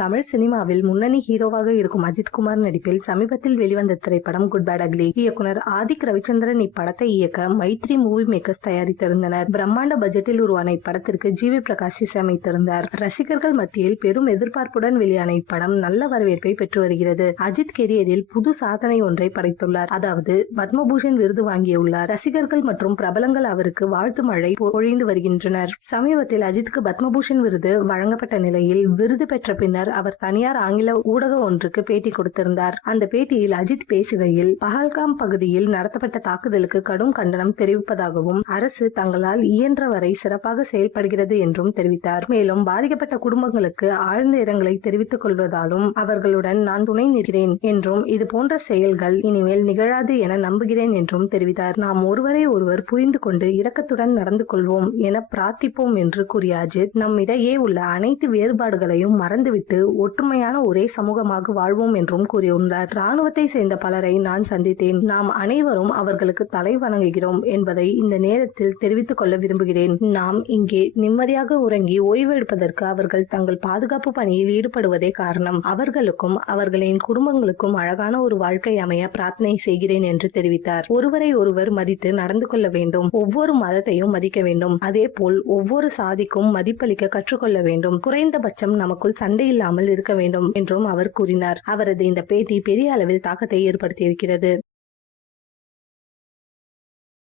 தமிழ் சினிமாவில் முன்னணி ஹீரோவாக இருக்கும் அஜித்குமார் நடிப்பில் சமீபத்தில் வெளிவந்த திரைப்படம் குட் பேட் அக்லி. இயக்குனர் ஆதிக் ரவிச்சந்திரன் இப்படத்தை இயக்க மைத்ரி மூவி மேக்கர்ஸ் தயாரித்திருந்தனர். பிரம்மாண்ட பட்ஜெட்டில் உருவான இப்படத்திற்கு ஜிவி பிரகாஷ் இசையமைத்திருந்தார். ரசிகர்கள் மத்தியில் பெரும் எதிர்பார்ப்புடன் வெளியான இப்படம் நல்ல வரவேற்பை பெற்று வருகிறது. அஜித் கெரியரில் புது சாதனை ஒன்றை படைத்துள்ளார். அதாவது பத்மபூஷன் விருது வாங்கியுள்ளார். ரசிகர்கள் மற்றும் பிரபலங்கள் அவருக்கு வாழ்த்து மழை பொழிந்து வருகின்றனர். சமீபத்தில் அஜித்துக்கு பத்மபூஷன் விருது வழங்கப்பட்ட நிலையில் விருது பெற்ற பின்னர் அவர் தனியார் ஆங்கில ஊடக ஒன்றுக்கு பேட்டி கொடுத்திருந்தார். அந்த பேட்டியில் அஜித் பேசுகையில் பஹல்காம் பகுதியில் நடத்தப்பட்ட தாக்குதலுக்கு கடும் கண்டனம் தெரிவிப்பதாகவும் அரசு தங்களால் இயன்ற வரை சிறப்பாக செயல்படுகிறது என்றும் தெரிவித்தார். மேலும் பாதிக்கப்பட்ட குடும்பங்களுக்கு ஆழ்ந்த இரங்கலை தெரிவித்துக் கொள்வதாலும் அவர்களுடன் நான் துணை நிற்கிறேன் என்றும் இது போன்ற செயல்கள் இனிமேல் நிகழாது என நம்புகிறேன் என்றும் தெரிவித்தார். நாம் ஒருவரை ஒருவர் புரிந்து கொண்டு இரக்கத்துடன் நடந்து கொள்வோம் என பிரார்த்திப்போம் என்று கூறிய அஜித் நம்மிடையே உள்ள அனைத்து வேறுபாடுகளையும் மறந்துவிட்டு ஒற்றுமையான ஒரே சமூகமாக வாழ்வோம் என்றும் கூறியுள்ளார். ராணுவத்தை சேர்ந்த பலரை நான் சந்தித்தேன். நாம் அனைவரும் அவர்களுக்கு தலை வணங்குகிறோம் என்பதை இந்த நேரத்தில் தெரிவித்துக் கொள்ள விரும்புகிறேன். நாம் இங்கே நிம்மதியாக உறங்கி ஓய்வு எடுப்பதற்கு அவர்கள் தங்கள் பாதுகாப்பு பணியில் ஈடுபடுவதே காரணம். அவர்களுக்கும் அவர்களின் குடும்பங்களுக்கும் அழகான ஒரு வாழ்க்கை அமைய பிரார்த்தனை செய்கிறேன் என்று தெரிவித்தார். ஒருவரை ஒருவர் மதித்து நடந்து கொள்ள வேண்டும். ஒவ்வொரு மதத்தையும் மதிக்க வேண்டும். அதே போல் ஒவ்வொரு சாதிக்கும் மதிப்பளிக்க கற்றுக்கொள்ள வேண்டும். குறைந்தபட்சம் நமக்குள் சண்டை இல்லாமல் இருக்க வேண்டும் என்றும் அவர் கூறினார். அவரது இந்த பேட்டி பெரிய அளவில் தாக்கத்தை ஏற்படுத்தியிருக்கிறது.